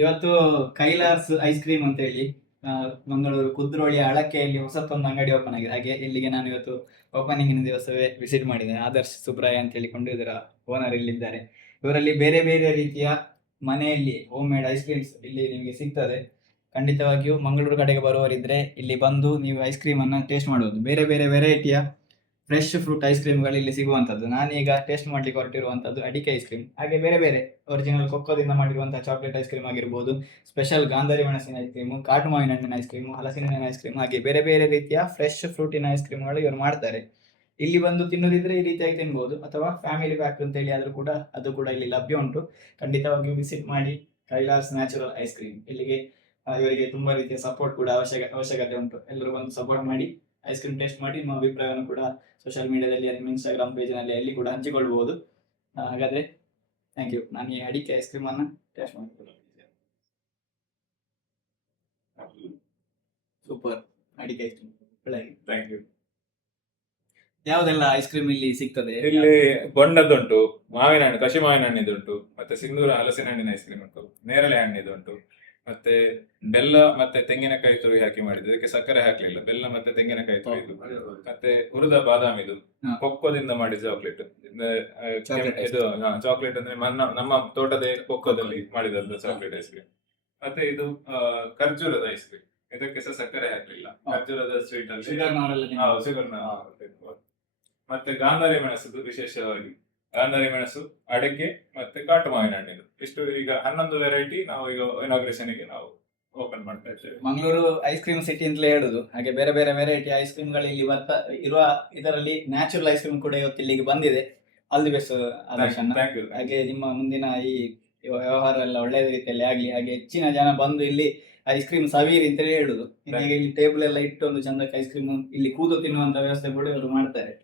ಇವತ್ತು Kailash ice cream ಅಂತ ಹೇಳಿ ಮಂಗಳೂರು ಕುದ್ರೋಳಿಯ ಅಳಕೆಯಲ್ಲಿ ಹೊಸತೊಂದು ಅಂಗಡಿ ಓಪನ್ ಆಗಿದೆ. ಹಾಗೆ ಇಲ್ಲಿಗೆ ನಾನು ಇವತ್ತು ಓಪನಿಂಗ್ ದಿವಸವೇ ವಿಸಿಟ್ ಮಾಡಿದೆ. ಆದರ್ಶ್ ಸುಬ್ರಾಯ ಅಂತ ಹೇಳಿಕೊಂಡು ಇದರ ಓನರ್ ಇಲ್ಲಿದ್ದಾರೆ. ಇವರಲ್ಲಿ ಬೇರೆ ಬೇರೆ ರೀತಿಯ ಮನೆಯಲ್ಲಿ ಹೋಮ್ ಮೇಡ್ ಐಸ್ ಕ್ರೀಮ್ಸ್ ಇಲ್ಲಿ ನಿಮಗೆ ಸಿಗ್ತದೆ. ಖಂಡಿತವಾಗಿಯೂ ಮಂಗಳೂರು ಕಡೆಗೆ ಬರುವವರಿದ್ರೆ ಇಲ್ಲಿ ಬಂದು ನೀವು ಐಸ್ ಕ್ರೀಮ್ ಅನ್ನ ಟೇಸ್ಟ್ ಮಾಡಬಹುದು. ಬೇರೆ ಬೇರೆ ವೆರೈಟಿಯ ಫ್ರೆಶ್ ಫ್ರೂಟ್ ಐಸ್ ಕ್ರೀಮ್ಗಳು ಇಲ್ಲಿ ಸಿಗುವಂಥದ್ದು. ನಾನೀಗ ಟೇಸ್ಟ್ ಮಾಡ್ಲಿಕ್ಕೆ ಹೊರಟಿರುವಂಥದ್ದು ಅಡಿಕೆ ಐಸ್ ಕ್ರೀಮ್. ಹಾಗೆ ಬೇರೆ ಬೇರೆ ಒರಿಜಿನಲ್ ಕೊಕ್ಕೋದಿಂದ ಮಾಡಿರುವಂತಹ ಚಾಕ್ಲೇಟ್ ಐಸ್ ಕ್ರೀಮ್ ಆಗಿರ್ಬೋದು, ಸ್ಪೆಷಲ್ ಗಾಂಧಾರಿ ಮೆಣಸಿನ ಐಸ್ ಕ್ರೀಮು, ಕಾಟು ಮಾವಿನ ಹಣ್ಣಿನ ಐಸ್ ಕ್ರೀಮು, ಹಲಸಿನ ಹಣ್ಣಿನ ಐಸ್ ಕ್ರೀಮ್, ಹಾಗೆ ಬೇರೆ ಬೇರೆ ರೀತಿಯ ಫ್ರೆಶ್ ಫ್ರೂಟಿನ ಐಸ್ ಕ್ರೀಮ್ಗಳು ಇವರು ಮಾಡ್ತಾರೆ. ಇಲ್ಲಿ ಬಂದು ತಿನ್ನೋದಿದ್ರೆ ಈ ರೀತಿಯಾಗಿ ತಿನ್ಬಹುದು, ಅಥವಾ ಫ್ಯಾಮಿಲಿ ಪ್ಯಾಕ್ ಅಂತ ಹೇಳಿ ಆದ್ರೂ ಕೂಡ ಅದು ಕೂಡ ಇಲ್ಲಿ ಲಭ್ಯ ಉಂಟು. ಖಂಡಿತವಾಗಿಯೂ ವಿಸಿಟ್ ಮಾಡಿ ಕೈಲಾಸ್ ನ್ಯಾಚುರಲ್ ಐಸ್ ಕ್ರೀಮ್. ಇಲ್ಲಿಗೆ ಇವರಿಗೆ ತುಂಬಾ ರೀತಿಯ ಸಪೋರ್ಟ್ ಕೂಡ ಅವಶ್ಯಕತೆ ಉಂಟು. ಎಲ್ಲರೂ ಬಂದು ಸಪೋರ್ಟ್ ಮಾಡಿ ಐಸ್ ಕ್ರೀಮ್ ಟೇಸ್ಟ್ ಮಾಡಿ ನಿಮ್ಮ ಅಭಿಪ್ರಾಯವನ್ನು ಕೂಡ ಸೋಷಿಯಲ್ ಮೀಡಿಯಾದಲ್ಲಿ ನಿಮ್ಮ ಇನ್ಸ್ಟಾಗ್ರಾಮ್ ಪೇಜ್ನಲ್ಲಿ ಅಲ್ಲಿ ಕೂಡ ಹಂಚಿಕೊಳ್ಬಹುದು. ಹಾಗಾದ್ರೆ ಥ್ಯಾಂಕ್ ಯು. ನಾನು ಈ ಅಡಿಕೆ ಐಸ್ ಕ್ರೀಮ್ ಅನ್ನ ಟೇಸ್ಟ್ ಮಾಡ್ತೀನಿ. ಸೂಪರ್ ಅಡಿಕೆ ಐಸ್ ಕ್ರೀಮ್. Thank you. ಯಾವುದೆಲ್ಲ ಐಸ್ ಕ್ರೀಮ್ ಇಲ್ಲಿ ಸಿಗ್ತದೆ? ಇಲ್ಲಿ ಬೊಂಡದುಂಟು, ಮಾವಿನ ಹಣ್ಣು, ಕಸಿ ಮಾವಿನ ಹಣ್ಣಿದುಂಟು, ಮತ್ತೆ ಸಿಂಧೂರ ಹಲಸಿನ ಹಣ್ಣಿನ ಐಸ್ ಕ್ರೀಮ್ ಉಂಟು, ನೇರಳೆ ಹಣ್ಣಿದುಂಟು, ಮತ್ತೆ ಬೆಲ್ಲ ಮತ್ತೆ ತೆಂಗಿನಕಾಯಿ ತುರಿ ಹಾಕಿ ಮಾಡಿದ್ದು. ಇದಕ್ಕೆ ಸಕ್ಕರೆ ಹಾಕ್ಲಿಲ್ಲ, ಬೆಲ್ಲ ಮತ್ತೆ ತೆಂಗಿನಕಾಯಿ ತುರಿದು. ಮತ್ತೆ ಹುರಿದ ಬಾದಾಮಿದು, ಕೊಕ್ಕೋದಿಂದ ಮಾಡಿದ ಚಾಕ್ಲೇಟ್. ಇದು ಚಾಕ್ಲೇಟ್ ಅಂದ್ರೆ ನಮ್ಮ ತೋಟದ ಕೊಕ್ಕೋದಲ್ಲಿ ಮಾಡಿದಂತ ಚಾಕ್ಲೇಟ್ ಐಸ್ ಕ್ರೀಮ್. ಮತ್ತೆ ಇದು ಖರ್ಜೂರದ ಐಸ್ ಕ್ರೀಮ್. ಇದಕ್ಕೆ ಸಹ ಸಕ್ಕರೆ ಹಾಕ್ಲಿಲ್ಲ, ಖರ್ಜೂರದ ಸ್ವೀಟ್ ಅಲ್ಲಿ ಶುಗರ್. ಮತ್ತೆ ಗಾಂಧಾರಿ ಮೆಣಸುದು, ವಿಶೇಷವಾಗಿ ಗಾಂಧಾರಿ ಮೆಣಸು, ಅಡಿಕೆ ಮತ್ತೆ ಕಾಟು ಮಾವಿನ ಹಣ್ಣಿದು. ಇಷ್ಟು ಈಗ 11 ವೆರೈಟಿ ನಾವು ಈಗ ಇನಾಗ್ರೇಷನ್ ಗೆ ನಾವು ಓಪನ್ ಮಾಡ್ತಾ ಇದ್ದೇವೆ. ಮಂಗಳೂರು ಐಸ್ ಕ್ರೀಮ್ ಸಿಟಿ ಅಂತಲೇ ಹೇಳುದು. ಹಾಗೆ ಬೇರೆ ಬೇರೆ ವೆರೈಟಿ ಐಸ್ ಕ್ರೀಮ್ ಗಳು ಇಲ್ಲಿ ಇರುವ ಇದರಲ್ಲಿ ನ್ಯಾಚುರಲ್ ಐಸ್ ಕ್ರೀಮ್ ಕೂಡ ಇವತ್ತು ಇಲ್ಲಿಗೆ ಬಂದಿದೆ. ಆಲ್ ದಿ ಬೆಸ್ಟ್ ಆದರ್ಶ್ ಅಣ್ಣ. ಹಾಗೆ ನಿಮ್ಮ ಮುಂದಿನ ಈ ವ್ಯವಹಾರ ಎಲ್ಲ ಒಳ್ಳೆಯ ರೀತಿಯಲ್ಲಿ ಆಗ್ಲಿ. ಹಾಗೆ ಹೆಚ್ಚಿನ ಜನ ಬಂದು ಇಲ್ಲಿ ಐಸ್ ಕ್ರೀಮ್ ಸವೀರಿ ಅಂತೇಳಿ ಹೇಳುದು. ಇಲ್ಲಿ ಟೇಬಲ್ ಎಲ್ಲ ಇಟ್ಟು ಒಂದು ಚಂದಕ್ಕೆ ಐಸ್ ಕ್ರೀಮ್ ಇಲ್ಲಿ ಕೂತು ತಿನ್ನುವಂತ ವ್ಯವಸ್ಥೆ ಕೂಡ ಇವರು ಮಾಡ್ತಾರೆ.